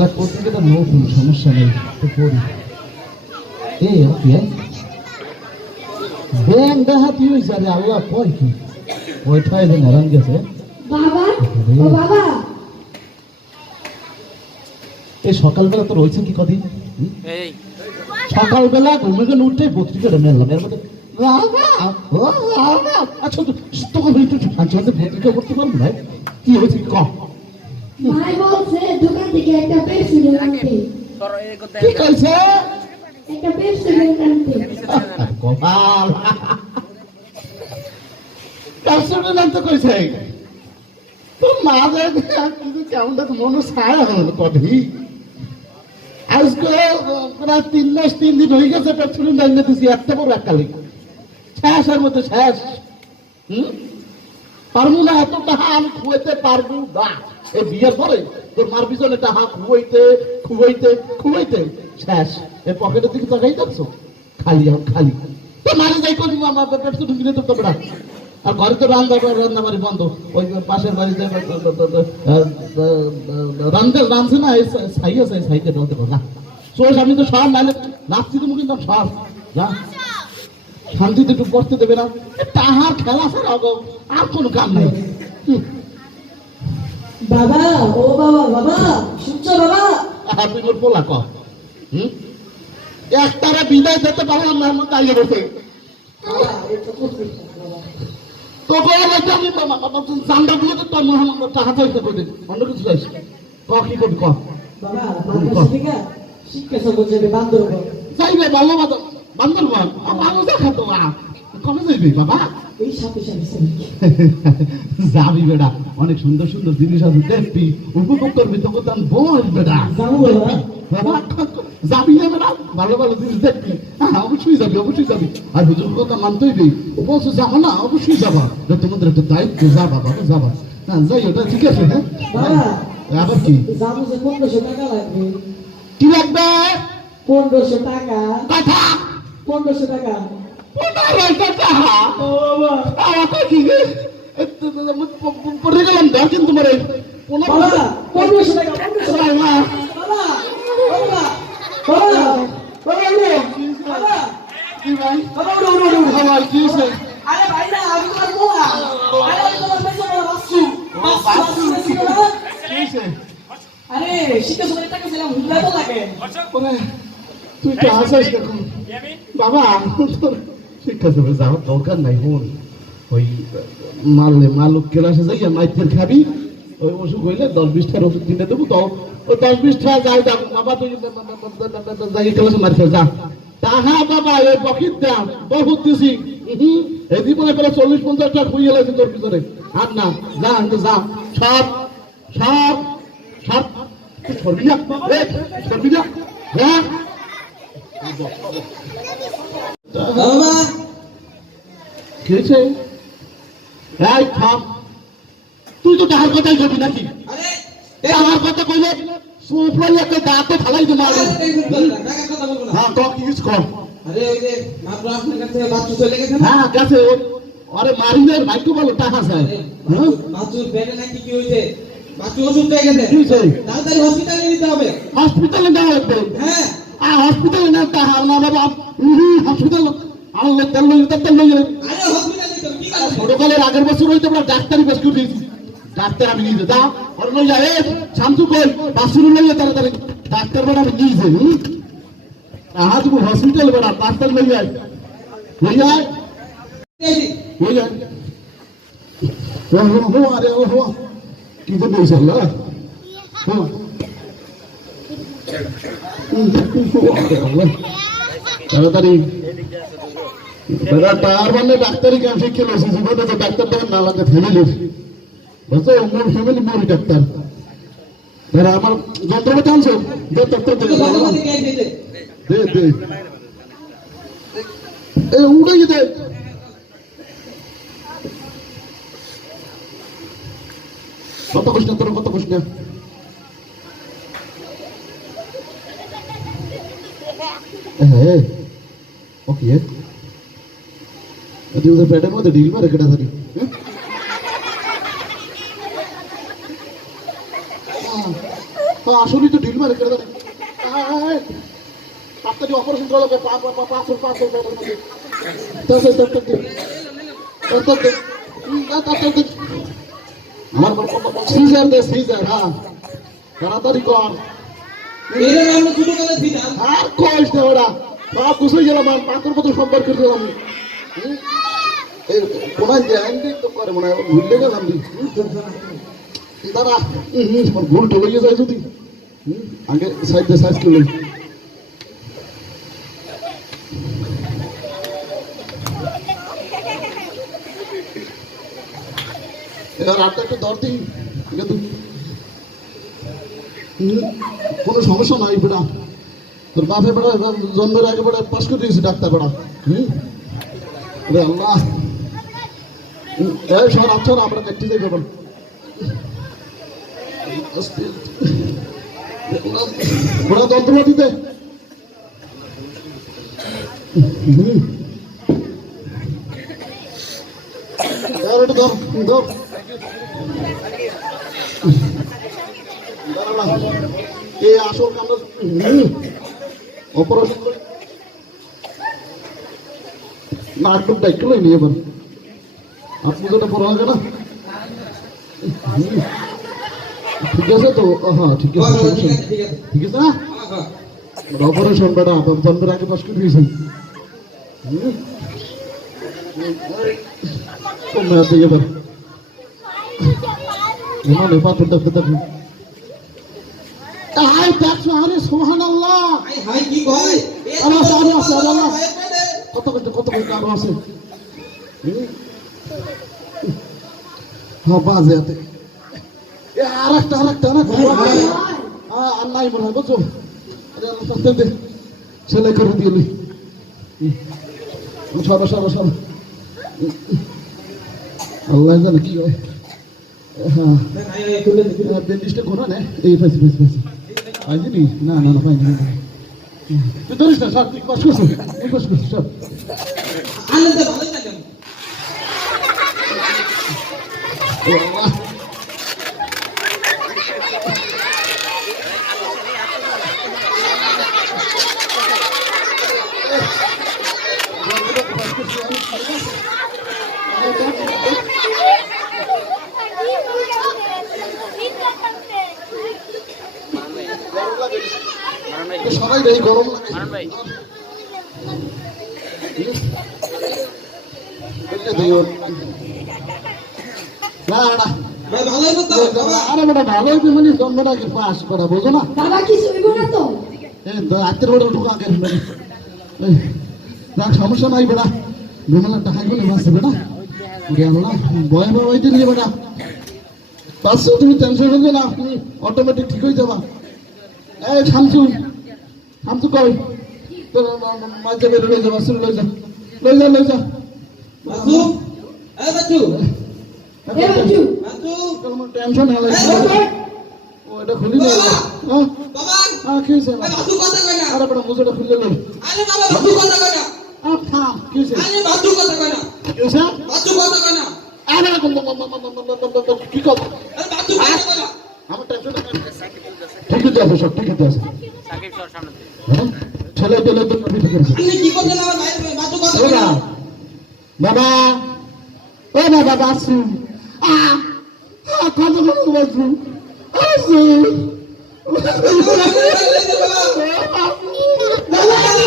দেখ পত্রিকাটা নতুন, সমস্যা নেই, তো পড়ি। এই ওকে ব্যাং দেখাতি হয়েছে, আরে আল্লাহ কয় কি ওইটাই যে নারায়ণ গেছে। বাবা ও বাবা, এই সকালবেলা তো রয়েছে কি কদিন, সকালবেলা ঘুমে গেলে উঠে পত্রিকাটা মেললাম, এর মধ্যে আচ্ছা তখন একটু পত্রিকা করতে পারবো না, কি হয়েছে কম মাই বলছে দোকান থেকে একটা পেপসি আনতে। কি কইছে? একটা পেপসি আনতে। কপাল পেপসি আনতে কইছে, তোর মা যায় কিন্তু কেমনটা তো মনে ছায়া হলো কদি। আজকে প্রায় 3 মাস 3 দিন হয়ে গেছে পেপসি আনতে দিছি, একটা বড় একালি শেষের মধ্যে শেষ। পারবো না, এত টাকা আমি খুয়াইতে পারবো না। এই বিয়ের পরে তোর মার পিছনে টাকা খুয়াইতে খুয়াইতে খুয়াইতে শেষ। এই পকেটের দিকে তাকাই যাচ্ছো, খালি খালি। তো মারি যাই করি আমার পেপসি কিনে তো তোমরা। আর ঘরে তো রান্না বাড়ি বন্ধ, ওই পাশের বাড়িতে রাঁধছে না, সাইকে বলতে পারো না। সোজ আমি তো সব নাইলে নাচছি, তুমি কিন্তু সব যা শান্তিতে একটু করতে দেবে না। তাহার খেলা ছাড়া আর কোনো কাম নেই। বাবা ও বাবা, বাবা শুনছো বাবা? তুই মোর পোলা ক একটারা বিদায় দিতে পারলাম না, আমার দাঁড়িয়ে বসে তোকে আমি জানটা দিয়ে তো তোর মহামান্য টাকা চাইতে করে দিন, অন্য কিছু চাইছি ক কি করবি ক। বাবা মাদ্রাসা থেকে শিক্ষা সফর যাবে বান্দরবান। চাইবে ভালো বান্দরবান ভালো দেখা তো কমে যাইবি বাবা? এই সাথে সাথে যাবি বেটা, অনেক সুন্দর সুন্দর জিনিস আছে দেখবি, উপভোগ করবি, তোকে তো বল বেটা বাবা যাবি না বেটা, ভালো ভালো জিনিস দেখবি। হ্যাঁ অবশ্যই যাবি, অবশ্যই যাবি। আর হুজুর কথা মানতেই দিই, বলছো যাবো না, অবশ্যই যাবা, তোমাদের একটা দায়িত্ব, যাবা বাবা যাবা। হ্যাঁ যাই, ওটা ঠিক আছে। হ্যাঁ আবার কি যাবো যে 1500 টাকা লাগবে। কি লাগবে? 1500 টাকা। কথা 1500 টাকা। 1500 টাকা? ও বাবা আমাকে কি পড়ে গেলাম দর কিন্তু মরে বাবা 1500 টাকা। 1500 টাকা বাবা বাবা বাবা বাবা কি ভাই বাবা উড়ো ভাই কি হয়েছে? আরে ভাই না আমি তোমার বলা, আরে আমি তোমার পেছনে বাসু কি হয়েছে? আরে শিক্ষা সফরে টাকা ছিলাম হুদায় তো লাগে। তুই তো আসিস দেখুন বাবা, তোর শিক্ষা সফরে যাওয়ার দরকার নাই। বোন ওই মালুক ক্লাসে যাই মাইতের খাবি, ওই অসুখ হইলে 10-20টার ওষুধ কিনে দেবো, তো ওই 10-20টা যাই দাম বাবা, তুই যাই ক্লাসে মার খেয়ে যা। তাহা বাবা এই পকেট দাম বহুত দিছি, এই জীবনে প্রায় 40-50টা খুঁজে গেছে তোর পিছনে। আর না যা যা সব সব সব ছবি না ছবি না। হ্যাঁ বাবা কি হয়েছে? এই থাম, তুই তো তাহার কথাই যাবি নাকি? আরে আমার কথা কইলে সুফলাইয়াকে দাঁতে ফালাই দে মারবে। টাকা কথা বলবো না। হ্যাঁ তো কি কিছু কর। আরে ওই যে মাত্র আপনার কাছে বাচ্চু চলে গেছে না? হ্যাঁ গেছে, আরে মারিলে মাইকো বলো টাকা চাই। হ্যাঁ বাচ্চুর বেডে নাকি কি হইছে? বাচ্চু ওষুধ পেয়ে গেছে। কি হয়েছে? তাড়াতাড়ি হসপিটালে নিতে হবে। হসপিটালে নেওয়া লাগবে। হ্যাঁ হসপিটালে নেওয়া টাকা না বাবা, হসপিটাল আনলে তেল লইলে তেল লইলে। আরে হসপিটালে নিতে হবে, কি কাজ? ছোটকালের আগের বছর হইতে আমরা ডাক্তারি বেশ করে দিয়েছি, ডাক্তার আমি নিয়ে যা ওর লই যা। এ শামসু কই বাসুর লইয়া তাড়াতাড়ি ডাক্তার বেড়া আমি নিয়ে যাই। আহা তুমি হসপিটাল বেড়া ডাক্তার লই যাই, লই যায় লই যায়। ও আরে ও কি তো বলছ না? তাড়াতাড়ি বেড়া তার মানে ডাক্তারি কাম শিখে লইছি, জীবনে তো ডাক্তার দেবেন না লাগে ফ্যামিলি, বুঝছো মোর ফ্যামিলি মোর ডাক্তার। বেড়া আমার যন্ত্রপাতি আনছো, দে ডাক্তার দে দে দে এ উড়ে দে। কত কৃষ্ণ তোর কত কৃষ্ণ? হ্যাঁ ওকে তুই ওদের পেটের মধ্যে ঢিল মারে কেটা থাকি। আসলেই তো ঢিল মারে কেটে দেবে তাড়াতাড়ি অপারেশন করা লাগবে পাথর আমার সিজার দে সিজার হ্যাঁ তাড়াতাড়ি কর এটা আমরা ছোট কালে ছিলাম আর কইস না ওরা সব গুছাই গেলাম আর পাথর মতো সম্পর্ক করে দিলাম এই কোনায় যে আইন তো করে মনে হয় ভুলে গেলাম দাদা ভুল ঢুকে যায় যদি আগে সাইড দিয়ে সাইজ করলেন এবার আটটা একটু ধর দিই কিন্তু কোনো সমস্যা নাই বেটা তোর বাপে বেটা জন্মের আগে বেটা পাস করে দিয়েছি ডাক্তার বেটা আল্লাহ এই সর আচ্ছা না আমরা দেখতে যাই ব্যাপার বড় যন্ত্রপাতিতে এই আসল আমরা অপারেশন করি নাটকটা একটু নিয়ে এবার আপনি যেটা পড়া হবে না ঠিক আছে তো হ্যাঁ ঠিক আছে ঠিক আছে না অপারেশন বেটা জন্মের আগে পাশ করে দিয়েছেন এবার মানে পাথর দেখতে থাকুন আরে সুবহানাল্লাহ হাই কি কয় কত আরো আছে হ্যাঁ বাজে হাতে আর একটা আর নাই মনে হয় বুঝছো ছেলে করে দিলি সরো আল্লাহ জানে কি হয় হ্যাঁ বেন্ডিসটা ঘোরা না এই পাইছি আইনি না পাইনি তুই ধরিস না সব তুই পাস করছিস সব আনন্দে ভালো লাগে সবাই রে গরম লাগে আরে বেটা ভালো মানে জন্মটাকে পাস করা বোঝো না বাবা কি শুইব না তো হাতের বেটা ঢুকা গেল দেখ সমস্যা নাই বেটা ঘুমালার টাকা গুলো বাঁচছে বেটা বয় হইতে নিয়ে বেটা বাস তুমি টেনশন করবে না তুমি অটোমেটিক ঠিক হয়ে যাবা এই শামসু কই তোর মাঝে বের হয়ে যাবা শুরু লই যা বাসু এই বাসু টেনশন হলে ওটা খুলি না বাবা হ্যাঁ কি হয়েছে বাসু কথা কয় না আরে বড় মুজোটা খুলে লই আরে বাবা বাসু কথা কয় না থাম কি হয়েছে আরে বাসু কথা কয় না কি হয়েছে বাসু কথা কয় না আরে কি কথা আরে বাসু কথা কয় না আমার টেনশন ঠিকই আছে সব ঠিকই আছে সাকিব সর সামনে ছেলে পেলে তো ঠিক আছে আপনি কি করছেন আমার ভাই বাসু কথা কয় না বাবা বাবা আসু কত বাসু আসু বাবা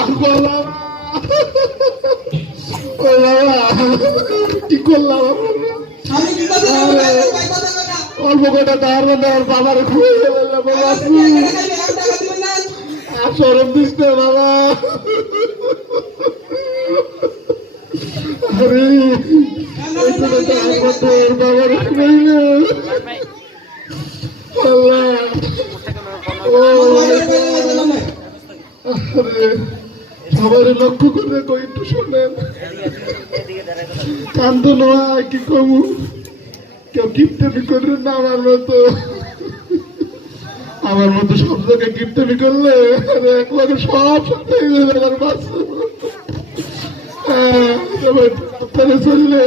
কি করলেন কি করলাম আমি কি করছেন আমার ভাই কথা কয় না অল্প কটা তার মধ্যে আমার বাবার খুঁজে বাবা আপনি এখানে খালি 1 টাকা দিবেন না সরম দিস না বাবা আরে বাবার খুঁজে আল্লাহ সবাই লক্ষ্য করে কই একটু শোনেন কান্দ নয় কি কমু কেউ গিফটেমি করবেন না আমার মতো সব জায়গায় গিফটেমি করলে এক লগে সব সত্যি আমার বাস তাহলে চললে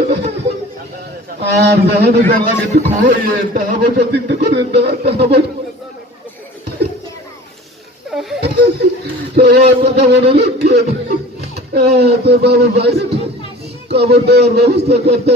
আর জাহানে যা লাগে একটু খাওয়াইয়ে টাকা পয়সা চিন্তা করেন না টাকা পয়সা সবার কথা মনে রাখেন তো বাবা ভাই খবর দেওয়ার ব্যবস্থা করতে